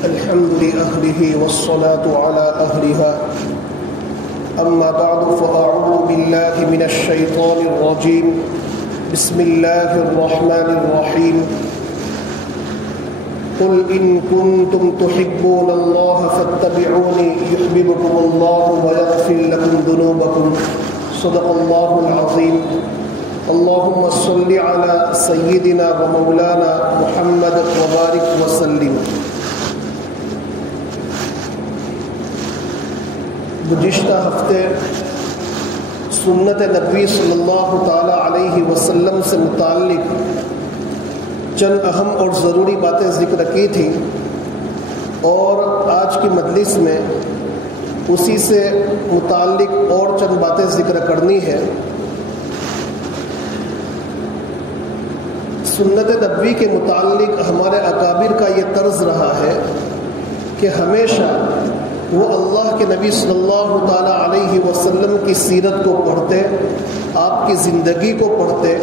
الحمد لأهله والصلاة على أهلها أما بعد فأعوذ بالله من الشيطان الرجيم بسم الله الرحمن الرحيم قل إن كنتم تحبون الله فاتبعوني يحببكم الله ويغفر لكم ذنوبكم صدق الله العظيم اللهم صل على سيدنا ومولانا محمد وبارك وسلم۔ گزشتہ ہفتے سنت نبوی صلی اللہ تعالی علیہ وسلم سے متعلق چند اہم اور ضروری باتیں ذکر کی تھیں، اور آج کی مجلس میں اسی سے متعلق اور چند باتیں ذکر کرنی ہے۔ سنت نبوی کے متعلق ہمارے اکابر کا یہ طرز رہا ہے کہ ہمیشہ وہ اللہ کے نبی صلی اللہ تعالی علیہ وسلم کی سیرت کو پڑھتے، آپ کی زندگی کو پڑھتے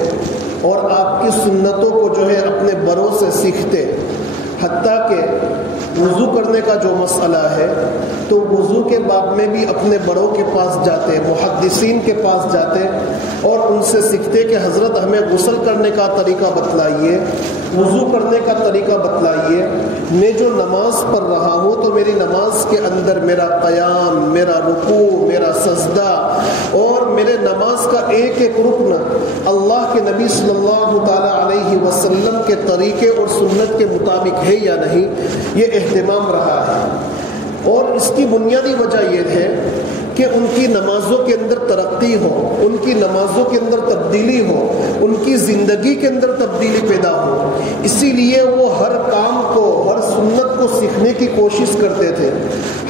اور آپ کی سنتوں کو جو ہے اپنے بڑوں سے سیکھتے، حتیٰ کہ وضو کرنے کا جو مسئلہ ہے تو وضو کے باب میں بھی اپنے بڑوں کے پاس جاتے، محدثین کے پاس جاتے اور ان سے سیکھتے کہ حضرت ہمیں غسل کرنے کا طریقہ بتلائیے، وضو کرنے کا طریقہ بتلائیے، میں جو نماز پڑھ رہا ہوں تو میری نماز کے اندر میرا قیام، میرا رکوع، میرا سجدہ اور میرے نماز کا ایک ایک رکن اللہ کے نبی صلی اللہ تعالی علیہ وسلم کے طریقے اور سنت کے مطابق ہے یا نہیں، یہ اہتمام رہا ہے۔ اور اس کی بنیادی وجہ یہ ہے کہ ان کی نمازوں کے اندر ترقی ہو، ان کی نمازوں کے اندر تبدیلی ہو، ان کی زندگی کے اندر تبدیلی پیدا ہو، اسی لیے وہ ہر کام کو، ہر سنت کو سیکھنے کی کوشش کرتے تھے،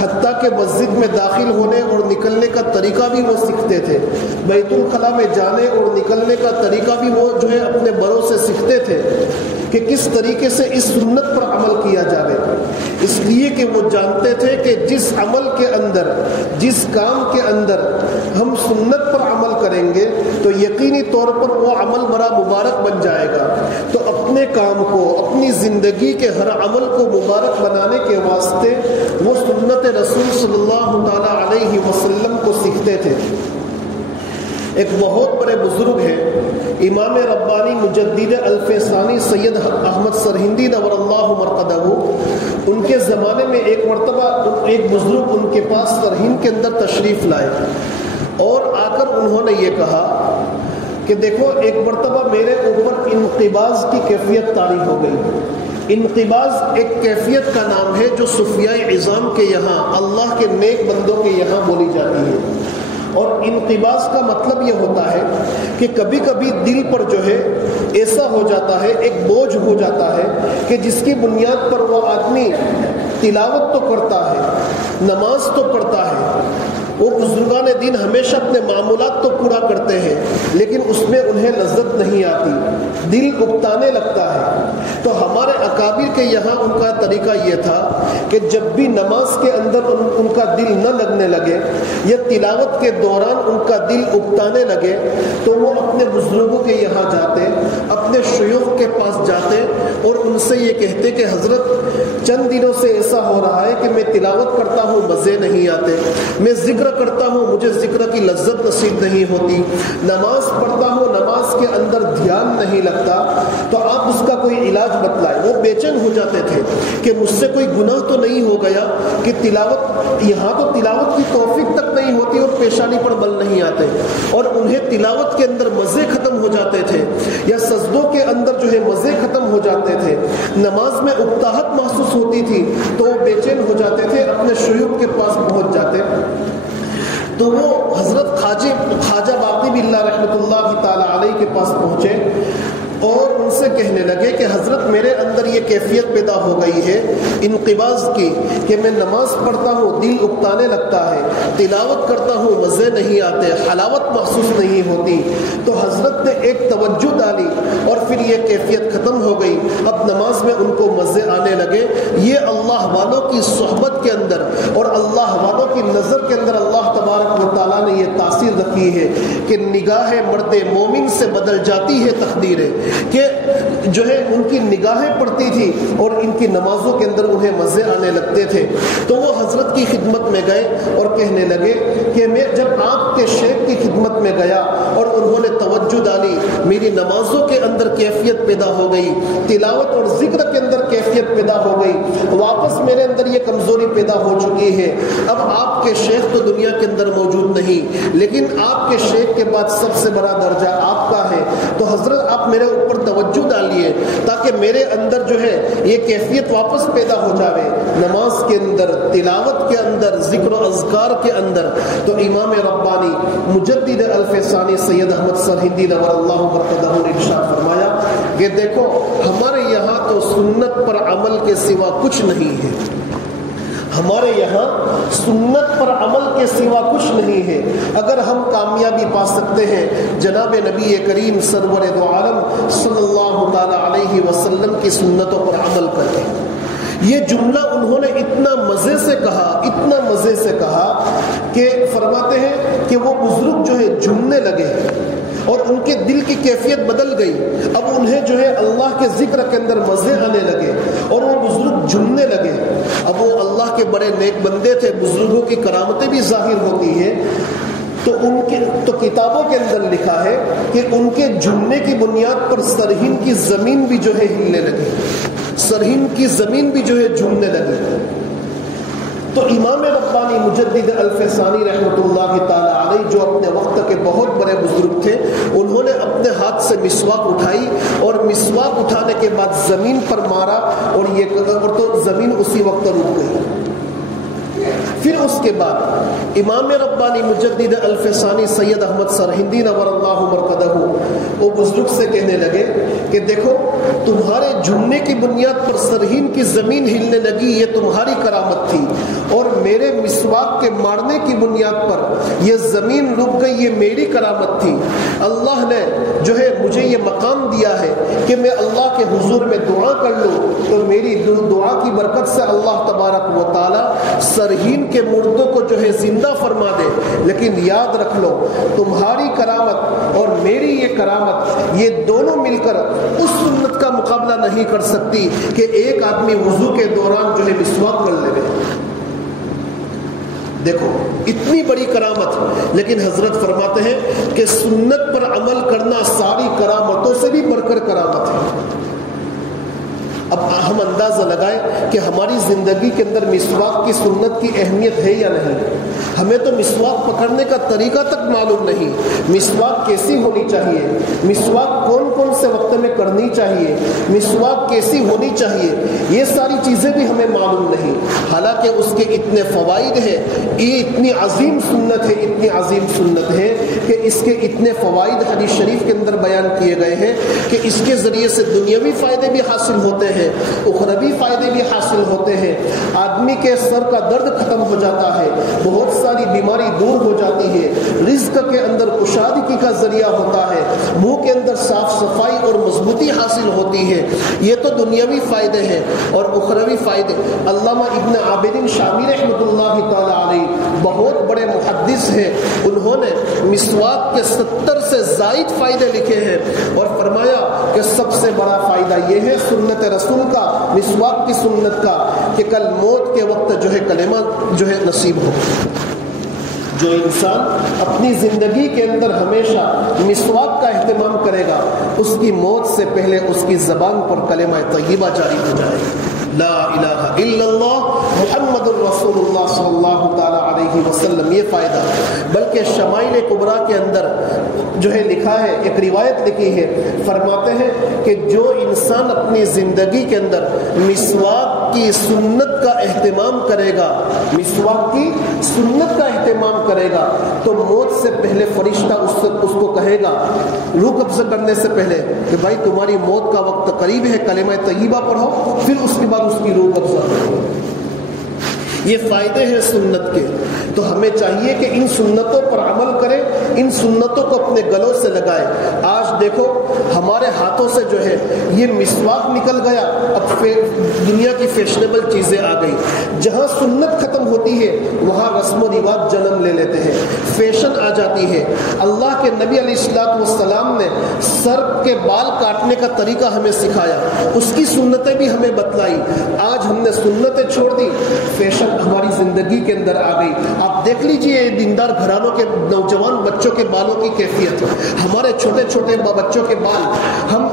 حتیٰ کہ مسجد میں داخل ہونے اور نکلنے کا طریقہ بھی وہ سیکھتے تھے، بیت الخلاء میں جانے اور نکلنے کا طریقہ بھی وہ جو ہے اپنے بڑوں سے سیکھتے تھے کہ کس طریقے سے اس سنت پر عمل کیا جائے، اس لیے کہ وہ جانتے تھے کہ جس عمل کے اندر، جس کام کے اندر ہم سنت پر عمل کریں گے تو یقینی طور پر وہ عمل بڑا مبارک بن جائے گا۔ تو اپنے کام کو، اپنی زندگی کے ہر عمل کو مبارک بنانے کے واسطے وہ سنت رسول صلی اللہ تعالی علیہ وسلم کو سیکھتے تھے۔ ایک بہت بڑے بزرگ ہیں، امام ربانی مجدد الفسانی سید احمد سرہندی نور اللہ مرقدہ، ان کے زمانے میں ایک مرتبہ ایک بزرگ ان کے پاس سرہند کے اندر تشریف لائے اور آ کر انہوں نے یہ کہا کہ دیکھو، ایک مرتبہ میرے اوپر انقباض کی کیفیت طاری ہو گئی۔ انقباض ایک کیفیت کا نام ہے جو صوفیاء عظام کے یہاں، اللہ کے نیک بندوں کے یہاں بولی جاتی ہے، اور انقباض کا مطلب یہ ہوتا ہے کہ کبھی کبھی دل پر جو ہے ایسا ہو جاتا ہے، ایک بوجھ ہو جاتا ہے کہ جس کی بنیاد پر وہ آدمی تلاوت تو کرتا ہے، نماز تو پڑھتا ہے، وہ بزرگان دین ہمیشہ اپنے معمولات تو پورا کرتے ہیں، لیکن اس میں انہیں لذت نہیں آتی، دل اکتانے لگتا ہے۔ تو ہمارے اکابر کے یہاں ان کا طریقہ یہ تھا کہ جب بھی نماز کے اندر ان کا دل نہ لگنے لگے یا تلاوت کے دوران ان کا دل اکتانے لگے تو وہ اپنے بزرگوں کے یہاں جاتے، اپنے شیوخ کے پاس جاتے اور ان سے یہ کہتے کہ حضرت چند دنوں سے ایسا ہو رہا ہے کہ میں تلاوت کرتا ہوں، مزے نہیں آتے، میں ذکر کرتا ہوں، مجھے ذکر کی لذت نصیب نہیں ہوتی، نماز پڑھتا ہوں، نماز کے اندر دھیان نہیں لگتا، تو آپ اس کا کوئی علاج بتلائیں۔ وہ بے چین ہو جاتے تھے کہ مجھ سے کوئی گناہ تو نہیں ہو گیا کہ تلاوت، یہاں تو تلاوت کی توفیق تک نہیں ہوتی اور پیشانی پر بل نہیں آتے، اور انہیں تلاوت کے اندر مزے ختم ہو جاتے تھے یا سجدوں کے اندر جو ہے مزے ختم ہو جاتے تھے، نماز میں اکتاہٹ محسوس ہوتی تھی تو وہ بے چین ہو جاتے تھے، اپنے شیوخ کے پاس پہنچ جاتے۔ تو وہ حضرت خواجہ باقی باللہ رحمۃ اللہ تعالی علیہ کے پاس پہنچے اور ان سے کہنے لگے کہ حضرت میرے اندر یہ کیفیت پیدا ہو گئی ہے انقباض کی کہ میں نماز پڑھتا ہوں، دل اکتانے لگتا ہے، تلاوت کرتا ہوں، مزے نہیں آتے، حلاوت حلاوت محسوس نہیں ہوتی. تو حضرت نے ایک توجہ ڈالی اور پھر یہ کیفیت ختم ہو گئی. اب نماز میں ان کو مزے آنے لگے. یہ اللہ والوں کی صحبت کے اندر اور اللہ والوں کی نظر کے اندر اللہ تبارک و تعالیٰ نے یہ تاثیر رکھی ہے کہ نگاہ مرد مومن سے بدل جاتی ہے تقدیریں، کہ جو ہے ان کی نگاہیں پڑتی تھی اور ان کی نمازوں کے اندر انہیں مزے آنے لگتے تھے. تو وہ حضرت کی خدمت میں گئے اور کہنے لگے کہ میں جب آپ کے شیخ کی خدمت میں گیا اور انہوں نے توجہ ڈالی، میری نمازوں کے اندر کیفیت پیدا ہو گئی، تلاوت اور ذکر کے اندر کیفیت پیدا ہو گئی، واپس میرے اندر یہ کمزوری پیدا ہو چکی ہے. اب آپ کے شیخ تو دنیا کے اندر موجود نہیں، لیکن آپ کے شیخ کے بعد سب سے بڑا درجہ آپ کا ہے. تو حضرت آپ میرے اوپر توجہ ڈالیے تاکہ میرے اندر جو ہے یہ کیفیت واپس پیدا ہو جاوے، نماز کے اندر، تلاوت کے اندر، ذکر و اذکار کے اندر. تو امام ربانی مجدد الفسانی سید احمد سرہندی نور اللہ مرقدہ نے ارشاد فرمایا کہ دیکھو ہمارے یہاں تو سنت پر عمل کے سوا کچھ نہیں ہے. ہمارے یہاں سنت پر عمل کے سوا کچھ نہیں ہے. اگر ہم کامیابی پا سکتے ہیں جناب نبی کریم سرور دو عالم صلی اللہ تعالی علیہ وسلم کی سنتوں پر عمل کر کے. یہ جملہ انہوں نے اتنا مزے سے کہا، اتنا مزے سے کہا کہ فرماتے ہیں کہ وہ بزرگ جو ہے جھومنے لگے اور ان کے دل کی کیفیت بدل گئی. اب انہیں جو ہے اللہ کے ذکر کے اندر مزے آنے لگے اور وہ بزرگ جھومنے لگے. اب وہ اللہ کے بڑے نیک بندے تھے، بزرگوں کی کرامتیں بھی ظاہر ہوتی ہیں. تو کتابوں کے اندر لکھا ہے کہ ان کے جھومنے کی بنیاد پر سرہند کی زمین بھی جو ہے ہلنے لگی، سرہند کی زمین بھی جو ہے جھومنے لگی. تو امام ربانی مجدد الفسانی رحمۃ اللہ تعالی علیہ جو اپنے وقت کے بہت بڑے بزرگ تھے، انہوں نے اپنے ہاتھ سے مسواک اٹھائی اور مسواک اٹھانے کے بعد زمین پر مارا اور یہ تو زمین اسی وقت رک گئی. پھر اس کے بعد امام ربانی مجدد الفسانی سید احمد سرہندی نور اللہ مرقدہ وہ بزرگ سے کہنے لگے کہ دیکھو تمہارے جھومنے کی بنیاد پر سرہند کی زمین ہلنے لگی، یہ تمہاری کرامت تھی، اور میرے مسواک کے مارنے کی بنیاد پر یہ زمین رک گئی، یہ میری کرامت تھی. اللہ نے جو ہے مجھے یہ مقام دیا ہے کہ میں اللہ کے حضور میں دعا کر لوں، تو میری دعا کی برکت سے اللہ تبارک و تعالی سرہند کے مردوں کو جو ہے زندہ فرما دے. لیکن یاد رکھ لو تمہاری کرامت اور میری یہ کرامت، یہ دونوں مل کر اس سنت کا مقابلہ نہیں کر سکتی کہ ایک آدمی وضو کے دوران جو ہے مسواک کر لے. دیکھو اتنی بڑی کرامت، لیکن حضرت فرماتے ہیں کہ سنت پر عمل کرنا ساری کرامتوں سے بھی بڑھ کر کرامت ہے. اب ہم اندازہ لگائیں کہ ہماری زندگی کے اندر مسواک کی سنت کی اہمیت ہے یا نہیں. ہمیں تو مسواک پکڑنے کا طریقہ تک معلوم نہیں، مسواک کیسی ہونی چاہیے، مسواک کون کون سے وقت میں کرنی چاہیے، مسواک کیسی ہونی چاہیے، یہ ساری چیزیں بھی ہمیں معلوم نہیں. حالانکہ اس کے اتنے فوائد ہیں، یہ اتنی عظیم سنت ہے، اتنی عظیم سنت ہے کہ اس کے اتنے فوائد حدیث شریف کے اندر بیان کیے گئے ہیں کہ اس کے ذریعے سے دنیاوی فائدے بھی حاصل ہوتے ہیں، اخروی فائدے بھی حاصل ہوتے ہیں. آدمی کے سر کا درد ختم ہو جاتا ہے، بہت ساری بیماری دور ہو جاتی ہے، رزق کے اندر کشادگی کا ذریعہ ہوتا ہے، منہ کے اندر صاف صفائی اور مضبوطی حاصل ہوتی ہے. یہ تو دنیاوی فائدے ہیں. اور اخروی فائدے، علامہ ابن عابدین شامی رحمۃ اللہ تعالی علیہ بہت بڑے محدث ہیں، انہوں نے مسواک کے 70 سے زائد فائدے لکھے ہیں اور فرمایا کہ سب سے بڑا فائدہ یہ ہے سنت رسول کا، مسواک کی سنت کا، کہ کل موت کے وقت جو ہے کلمہ جو ہے نصیب ہو. جو انسان اپنی زندگی کے اندر ہمیشہ مسواک کا اہتمام کرے گا، اس کی موت سے پہلے اس کی زبان پر کلمہ طیبہ جاری ہو جائے گا، لا الہ الا اللہ محمد الرسول اللہ صلی اللہ تعالی علیہ وسلم. یہ فائدہ بلکہ شمائل کبریٰ کے اندر جو ہے لکھا ہے، ایک روایت لکھی ہے، فرماتے ہیں کہ جو انسان اپنی زندگی کے اندر مسواک کی سنت کا اہتمام کرے گا، مسواک کی سنت کا اہتمام کرے گا، تو موت سے پہلے فرشتہ اس کو کہے گا روح قبضہ کرنے سے پہلے کہ بھائی تمہاری موت کا وقت قریب ہے، کلمہ طیبہ پڑھو، پھر اس کے بعد اس کی روح قبضہ کرو. یہ فائدے ہیں سنت کے. تو ہمیں چاہیے کہ ان سنتوں پر عمل کریں, ان سنتوں کو اپنے گلوں سے لگائیں. آج دیکھو ہمارے ہاتھوں سے جو ہے یہ مسواک نکل گیا, اب دنیا کی فیشنیبل چیزیں آ گئی. جہاں سنت ختم ہوتی ہے وہاں رسم و رواج جنم لے لیتے ہیں, فیشن آ جاتی ہے. اللہ کے نبی علیہ الصلوۃ والسلام نے سر کے بال کاٹنے کا طریقہ ہمیں سکھایا, اس کی سنتیں بھی ہمیں بتلائی. آج ہم نے سنتیں چھوڑ دی, فیشن ہماری زندگی کے اندر آ گئی. آپ دیکھ لیجئے دیندار گھرانوں کے نوجوان بچوں کے بالوں کی کیفیت, ہمارے چھوٹے چھوٹے بچوں کے بال ہم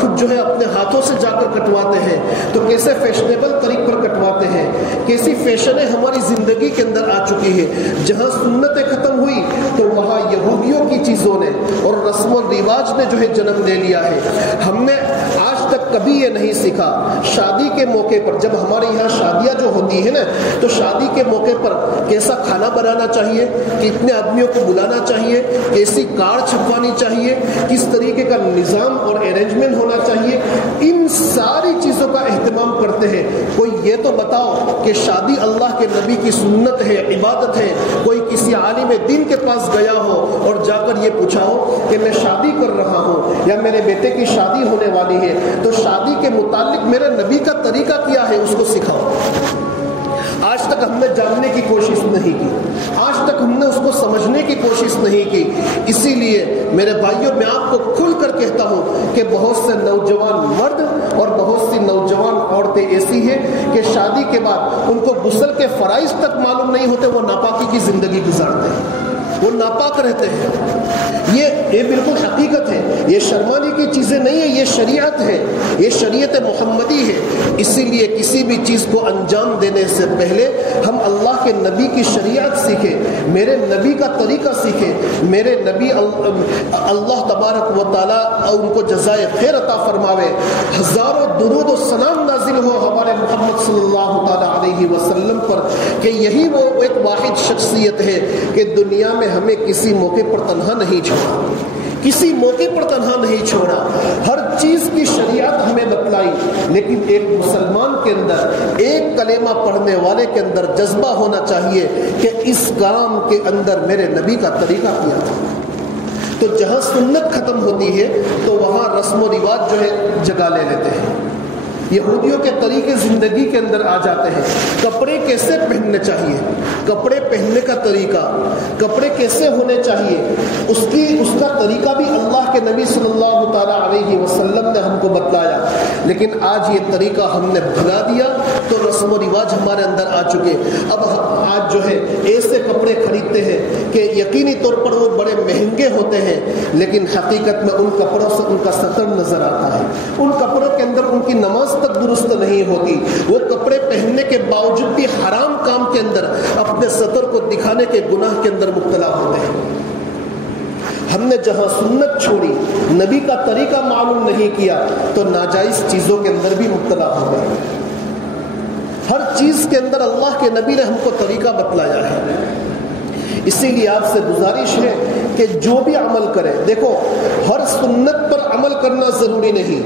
خود جو ہے اپنے ہاتھوں سے جا کر کٹواتے ہیں, تو کیسے فیشنیبل طریق پر کٹواتے ہیں, کیسی فیشنیں ہماری زندگی کے اندر آ چکی ہے. جہاں سنتیں ختم ہوئی تو وہاں یہودیوں کی چیزوں نے اور رسم و رواج نے جو ہے جنم لے لیا ہے. ہم نے آج تک کبھی یہ نہیں سیکھا شادی کے موقع پر, جب ہمارے یہاں شادیاں جو ہوتی ہیں نا, تو شادی کے موقع پر کیسا کھانا بنانا چاہیے, کتنے آدمیوں کو بلانا چاہیے, کیسی کارڈ چھپوانی چاہیے, کس طریقے کا نظام اور ارینجمنٹ ہونا چاہیے, ان ساری چیزوں کا اہتمام کرتے ہیں. کوئی یہ تو بتاؤ کہ شادی اللہ کے نبی کی سنت ہے, عبادت ہے. کوئی کسی عالم دین کے پاس گیا ہو اور جا کر یہ پوچھا ہو کہ میں شادی کر رہا ہوں یا میرے بیٹے کی شادی ہونے والی ہے, تو شادی کے متعلق میرے نبی کا طریقہ کیا ہے اس کو سکھاؤ. آج تک ہم نے جاننے کی کوشش نہیں کی, آج تک ہم نے اس کو سمجھنے کی کوشش نہیں کی. اسی لیے میرے بھائیوں, میں آپ کو کھل کر کہتا ہوں کہ بہت سے نوجوان مرد اور بہت سی نوجوان عورتیں ایسی ہیں کہ شادی کے بعد ان کو غسل کے فرائض تک معلوم نہیں ہوتے, وہ ناپاکی کی زندگی گزارتے ہیں, وہ ناپاک رہتے ہیں. یہ بالکل حقیقت ہے, یہ شرمانے کی چیزیں نہیں ہیں, یہ شریعت ہے, یہ شریعت محمدی ہے. اسی لیے کسی بھی چیز کو انجام دینے سے پہلے ہم اللہ کے نبی کی شریعت سیکھیں, میرے نبی کا طریقہ سیکھیں. میرے نبی اللہ تبارک و تعالیٰ ان کو جزائے خیر عطا فرماوے, ہزاروں درود و سلام نازل ہو ہمارے محمد صلی اللہ تعالیٰ علیہ وسلم پر, کہ یہی وہ ایک واحد شخصیت ہے کہ دنیا میں ہمیں کسی موقع پر تنہا نہیں چھوڑا, کسی موقع پر تنہا نہیں چھوڑا. ہر چیز کی شریعت ہمیں بتلائی, لیکن ایک مسلمان کے اندر, ایک کلمہ پڑھنے والے کے اندر جذبہ ہونا چاہیے کہ اس کام کے اندر میرے نبی کا طریقہ کیا تھا. تو جہاں سنت ختم ہوتی ہے تو وہاں رسم و رواج جو ہے جگہ لے لیتے ہیں, یہودیوں کے طریقے زندگی کے اندر آ جاتے ہیں. کپڑے کیسے پہننے چاہیے, کپڑے پہننے کا طریقہ, کپڑے کیسے ہونے چاہیے, اس کا طریقہ بھی اللہ کے نبی صلی اللہ تعالیٰ علیہ وسلم نے ہم کو بتلایا. لیکن آج یہ طریقہ ہم نے بھلا دیا تو رسم و رواج ہمارے اندر آ چکے. اب آج جو ہے ایسے کپڑے خریدتے ہیں کہ یقینی طور پر وہ بڑے مہنگے ہوتے ہیں, لیکن حقیقت میں ان کپڑوں سے ان کا سطر نظر آتا ہے, ان کپڑوں کے اندر ان کی نماز تک درست نہیں ہوتی. وہ کپڑے پہننے کے باوجود بھی حرام کام کے اندر اپنے سطر کو دکھانے کے گناہ کے اندر مبتلا ہوتے ہیں. ہم نے جہاں سنت چھوڑی, نبی کا طریقہ معلوم نہیں کیا, تو ناجائز چیزوں کے اندر بھی مبتلا ہو گئے. ہر چیز کے اندر اللہ کے نبی نے ہم کو طریقہ بتلایا ہے. اسی لیے آپ سے گزارش ہے کہ جو بھی عمل کرے, دیکھو ہر سنت پر عمل کرنا ضروری نہیں.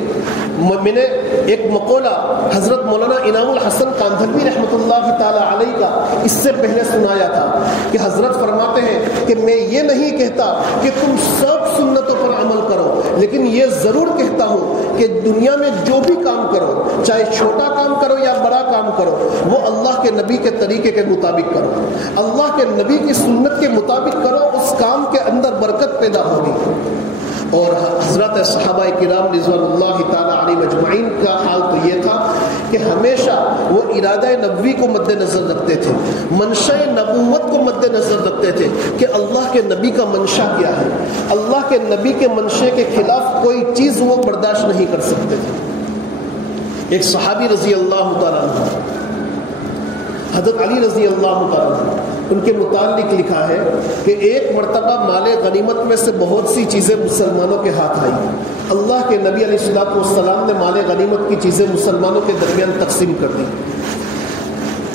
میں نے ایک مقولہ حضرت مولانا انعام الحسن کاندھلوی رحمۃ اللہ تعالی علیہ کا اس سے پہلے سنایا تھا کہ حضرت فرماتے ہیں کہ میں یہ نہیں کہتا کہ تم سب سنتوں پر عمل کرو, لیکن یہ ضرور کہتا ہوں کہ دنیا میں جو بھی کام کرو, چاہے چھوٹا کام کرو یا بڑا کام کرو, وہ اللہ کے نبی کے طریقے کے مطابق کرو, اللہ کے نبی کی سنت کے مطابق کرو. اس کام کے اندر برکت پیدا ہوگی. اور حضرت صحابہ کرام رضوان اللہ تعالی علیہ مجمعین کا حال تو یہ تھا کہ ہمیشہ وہ ارادہ نبوی کو مد نظر رکھتے تھے, منشا نبوت کو مد نظر رکھتے تھے کہ اللہ کے نبی کا منشا کیا ہے. اللہ کے نبی کے منشے کے خلاف کوئی چیز وہ برداشت نہیں کر سکتے تھے. ایک صحابی رضی اللہ تعالیٰ عنہ, حضرت علی رضی اللہ تعالیٰ عنہ, ان کے متعلق لکھا ہے کہ ایک مرتبہ مال غنیمت میں سے بہت سی چیزیں مسلمانوں کے ہاتھ آئی. اللہ کے نبی علیہ الصلوۃ والسلام نے مال غنیمت کی چیزیں مسلمانوں کے درمیان تقسیم کر دی.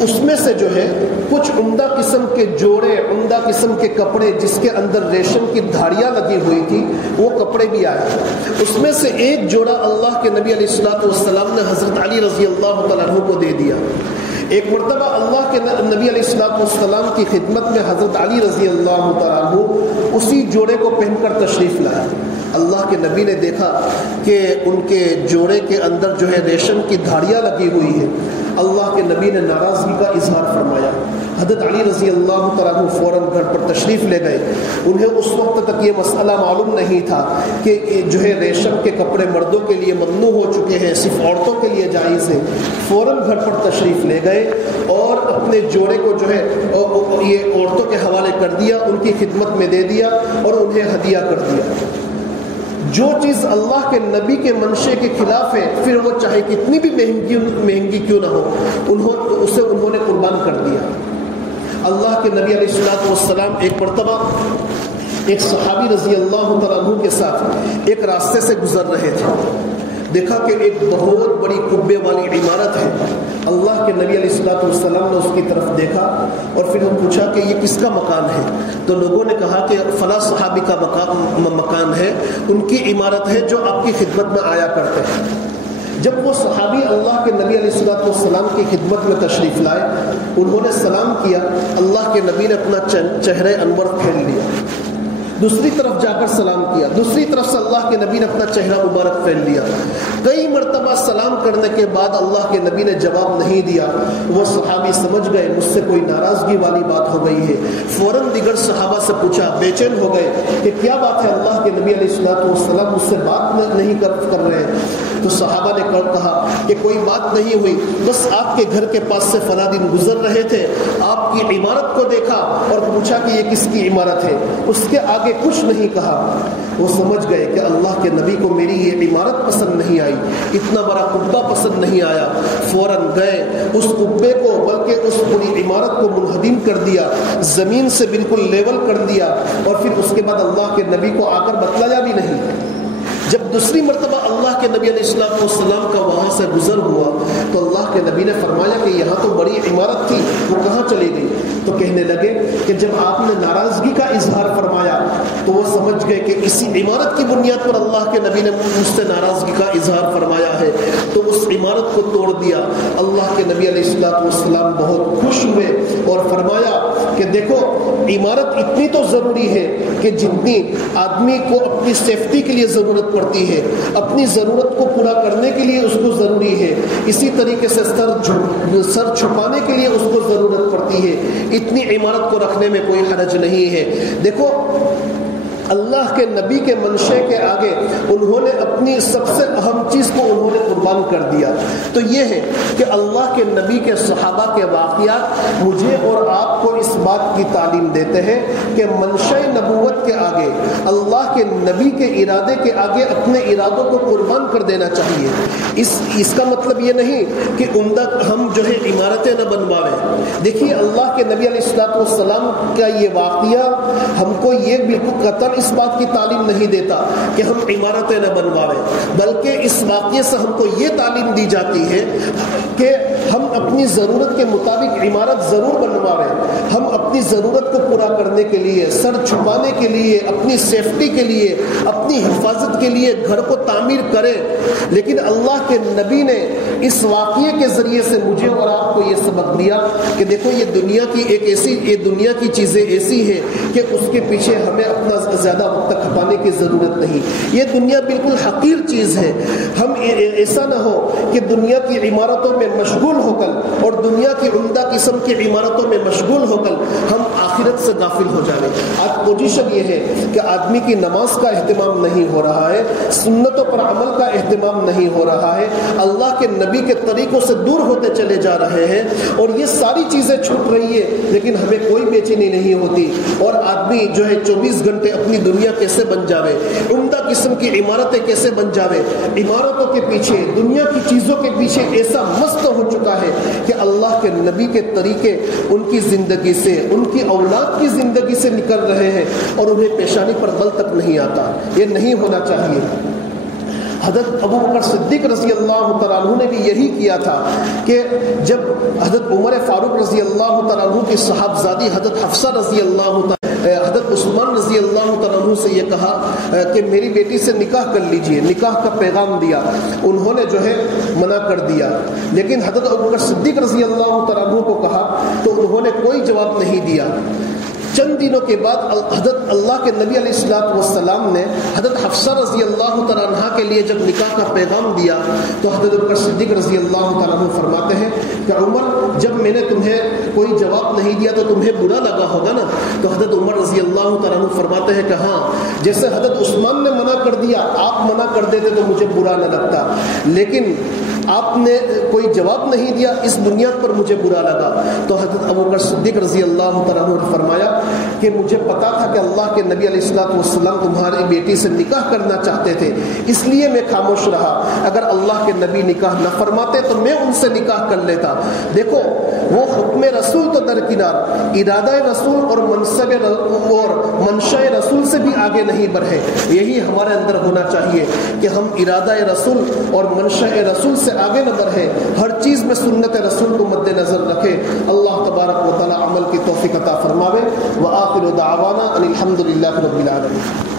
اس میں سے جو ہے کچھ عمدہ قسم کے جوڑے، عمدہ قسم کے کپڑے جس کے اندر ریشم کی دھاڑیاں لگی ہوئی تھی، وہ کپڑے بھی آئے۔ اس میں سے ایک جوڑا اللہ کے نبی علیہ الصلوۃ والسلام نے حضرت علی رضی اللہ تعالیٰ عنہ کو دے دیا۔ ایک مرتبہ اللہ کے نبی علیہ الصلوۃ والسلام کی خدمت میں حضرت علی رضی اللہ تعالیٰ عنہ اسی جوڑے کو پہن کر تشریف لائے۔ اللہ کے نبی نے دیکھا کہ ان کے جوڑے کے اندر جو ہے ریشم کی دھاڑیاں لگی ہوئی ہیں۔ اللہ کے نبی نے ناراضگی کا اظہار فرمایا۔ حضرت علی رضی اللہ تعالیٰ عنہ فوراً گھر پر تشریف لے گئے۔ انہیں اس وقت تک یہ مسئلہ معلوم نہیں تھا کہ جو ہے ریشم کے کپڑے مردوں کے لیے ممنوع ہو چکے ہیں، صرف عورتوں کے لیے جائز ہے۔ فوراً گھر پر تشریف لے گئے اور اپنے جوڑے کو جو ہے یہ عورتوں کے حوالے کر دیا، ان کی خدمت میں دے دیا اور انہیں ہدیہ کر دیا۔ جو چیز اللہ کے نبی کے منشے کے خلاف ہے، پھر وہ چاہے کتنی بھی مہنگی کیوں نہ ہو، انہوں نے قربان کر دیا۔ اللہ کے نبی علیہ الصلوۃ والسلام ایک مرتبہ ایک صحابی رضی اللہ تعالیٰ عنہ کے ساتھ ایک راستے سے گزر رہے تھے۔ دیکھا کہ ایک بہت بڑی قبے والی عمارت ہے۔ اللہ کے نبی علیہ الصلوۃ والسلام نے اس کی طرف دیکھا اور پھر پوچھا کہ یہ کس کا مکان ہے؟ تو لوگوں نے کہا کہ فلاں صحابی کا مکان ہے، ان کی عمارت ہے جو آپ کی خدمت میں آیا کرتے ہیں۔ جب وہ صحابی اللہ کے نبی علیہ الصلوۃ والسلام کی خدمت میں تشریف لائے، انہوں نے سلام کیا، اللہ کے نبی نے اپنا چہرہ انور پھیر لیا۔ دوسری طرف جا کر سلام کیا، دوسری طرف سے اللہ کے نبی نے اپنا چہرہ مبارک پھیل لیا۔ کئی مرتبہ سلام کرنے کے بعد اللہ کے نبی نے جواب نہیں دیا۔ وہ صحابی سمجھ گئے مجھ سے کوئی ناراضگی والی بات ہو گئی ہے۔ فوراً دیگر صحابہ سے پوچھا، بے چین ہو گئے کہ کیا بات ہے، اللہ کے نبی علیہ الصلوۃ والسلام مجھ سے بات نہیں کر رہے ہیں۔ تو صحابہ نے کہا کہ کوئی بات نہیں ہوئی، بس آپ کے گھر کے پاس سے فلاں دن گزر رہے تھے، آپ کی عمارت کو دیکھا اور پوچھا کہ یہ کس کی عمارت ہے، اس کے آگے کچھ نہیں کہا۔ وہ سمجھ گئے کہ اللہ کے نبی کو میری یہ عمارت پسند نہیں آئی، اتنا بڑا قبہ پسند نہیں آیا۔ فوراً گئے اس قبے کو، بلکہ اس پوری عمارت کو منہدم کر دیا، زمین سے بالکل لیول کر دیا، اور پھر اس کے بعد اللہ کے نبی کو آ کر بتلایا بھی نہیں۔ جب دوسری مرتبہ اللہ کے نبی علیہ الصلوۃ والسلام کا وہاں سے گزر ہوا تو اللہ کے نبی نے فرمایا کہ یہاں تو بڑی عمارت تھی، وہ کہاں چلی گئی؟ تو کہنے لگے کہ جب آپ نے ناراضگی کا اظہار فرمایا تو وہ سمجھ گئے کہ اسی عمارت کی بنیاد پر اللہ کے نبی نے مجھ سے ناراضگی کا اظہار فرمایا ہے، تو اس عمارت کو توڑ دیا۔ اللہ کے نبی علیہ الصلوۃ والسلام بہت خوش ہوئے اور فرمایا کہ دیکھو، عمارت اتنی تو ضروری ہے کہ جتنی آدمی کو اپنی سیفٹی کے لیے ضرورت پڑتی ہے، اپنی ضرورت کو پورا کرنے کے لیے اس کو ضروری ہے، اسی طریقے سے سر چھپانے کے لیے اس کو ضرورت پڑتی ہے۔ اتنی عمارت کو رکھنے میں کوئی حرج نہیں ہے۔ دیکھو، اللہ کے نبی کے منشے کے آگے انہوں نے اپنی سب سے اہم چیز کو انہوں نے قربان کر دیا۔ تو یہ ہے کہ اللہ کے نبی کے صحابہ کے واقعات مجھے اور آپ کو اس بات کی تعلیم دیتے ہیں کہ منشأ نبوت کے آگے، اللہ کے نبی کے ارادے کے آگے اپنے ارادوں کو قربان کر دینا چاہیے۔ اس کا مطلب یہ نہیں کہ عمدہ ہم جو ہے عمارتیں نہ بنوائیں۔ دیکھیے، اللہ کے نبی علیہ الصلوۃ والسلام کا یہ واقعہ ہم کو یہ بالکل قطعاً اس بات کی تعلیم نہیں دیتا کہ ہم عمارتیں نہ بنوائیں، بلکہ اس واقعے سے ہم کو یہ تعلیم دی جاتی ہے کہ ہم اپنی ضرورت کے مطابق عمارت ضرور بنوائیں۔ ہم اپنی ضرورت کو پورا کرنے کے لیے، سر چھپانے کے لیے، اپنی سیفٹی کے لیے، اپنی حفاظت کے لیے گھر کو تعمیر کریں، لیکن اللہ کے نبی نے اس واقعے کے ذریعے سے مجھے اور آپ کو یہ سبق دیا کہ دیکھو، یہ دنیا کی چیزیں ایسی ہیں کہ اس کے پیچھے ہمیں اپنا زیادہ وقت کھپانے کی ضرورت نہیں۔ یہ دنیا بالکل حقیر چیز ہے۔ ہم ایسا نہ ہو کہ دنیا کی عمارتوں میں مشغول ہو کر اور دنیا کی عمدہ قسم کی عمارتوں میں مشغول ہو کر ہم آخرت سے غافل ہو جائیں۔ آج پوزیشن یہ ہے کہ آدمی کی نماز کا اہتمام نہیں ہو رہا ہے، سنتوں پر عمل کا اہتمام نہیں ہو رہا ہے، اللہ کے نبی کے طریقوں سے دور ہوتے چلے جا رہے ہیں، اور یہ ساری چیزیں چھوٹ رہی ہے، لیکن ہمیں کوئی بے چینی نہیں ہوتی، اور آدمی جو ہے 24 گھنٹے اپنی دنیا کیسے بن جاوے، عمدہ قسم کی عمارتیں کیسے بن جاوے، عمارتوں کے پیچھے، دنیا کی چیزوں کے پیچھے ایسا مست ہو چکا ہے کہ اللہ کے نبی کے طریقے ان کی زندگی سے، ان کی اولاد کی زندگی سے نکل رہے ہیں اور انہیں پیشانی پر بل تک نہیں آتا۔ یہ نہیں ہونا چاہیے۔ حضرت ابو بکر صدیق رضی اللہ تعالیٰ عنہ نے بھی یہی کیا تھا کہ جب حضرت عمر فاروق رضی اللہ تعالیٰ عنہ کی صاحبزادی حضرت حفصہ رضی اللہ تعالیٰ حضرت عثمان رضی اللہ تعالیٰ عنہ سے یہ کہا کہ میری بیٹی سے نکاح کر لیجئے، نکاح کا پیغام دیا، انہوں نے جو ہے منع کر دیا، لیکن حضرت ابوبکر صدیق رضی اللہ تعالیٰ عنہ کو کہا تو انہوں نے کوئی جواب نہیں دیا۔ چند دنوں کے بعد حضرت اللہ کے نبی علیہ الصلوۃ والسلام نے حضرت حفصہ رضی اللہ تعالیٰ عنہ کے لیے جب نکاح کا پیغام دیا تو حضرت ابوبکر صدیق رضی اللہ تعالیٰ عنہ فرماتے ہیں کہ عمر جب میں نے تمہیں کوئی جواب نہیں دیا تو تمہیں برا لگا ہوگا نا؟ تو حضرت عمر رضی اللہ تعالیٰ عنہ فرماتے ہیں کہ ہاں، جیسے حضرت عثمان نے منع کر دیا، آپ منع کر دیتے تو مجھے برا نہ لگتا، لیکن آپ نے کوئی جواب نہیں دیا، اس بنیاد پر مجھے برا لگا۔ تو حضرت ابوبکر صدیق رضی اللہ تعالیٰ عنہ نے فرمایا کہ مجھے پتا تھا کہ اللہ کے نبی علیہ الصلوۃ والسلام تمہاری بیٹی سے نکاح کرنا چاہتے تھے، اس لیے میں خاموش رہا، اگر اللہ کے نبی نکاح نہ فرماتے تو میں ان سے نکاح کر لیتا۔ دیکھو، وہ حکم رسول تو درکنار، ارادہ رسول اور منصب اور منشاء رسول سے بھی آگے نہیں بڑھے۔ یہی ہمارے اندر ہونا چاہیے کہ ہم ارادہ رسول اور منشاء رسول سے آگے نہ بڑھے، ہر چیز میں سنت رسول کو مد نظر رکھے۔ اللہ تبارک و تعالی عمل کی توفیق عطا فرماوے۔ وآخر دعوانا ان الحمد للہ رب العالمین۔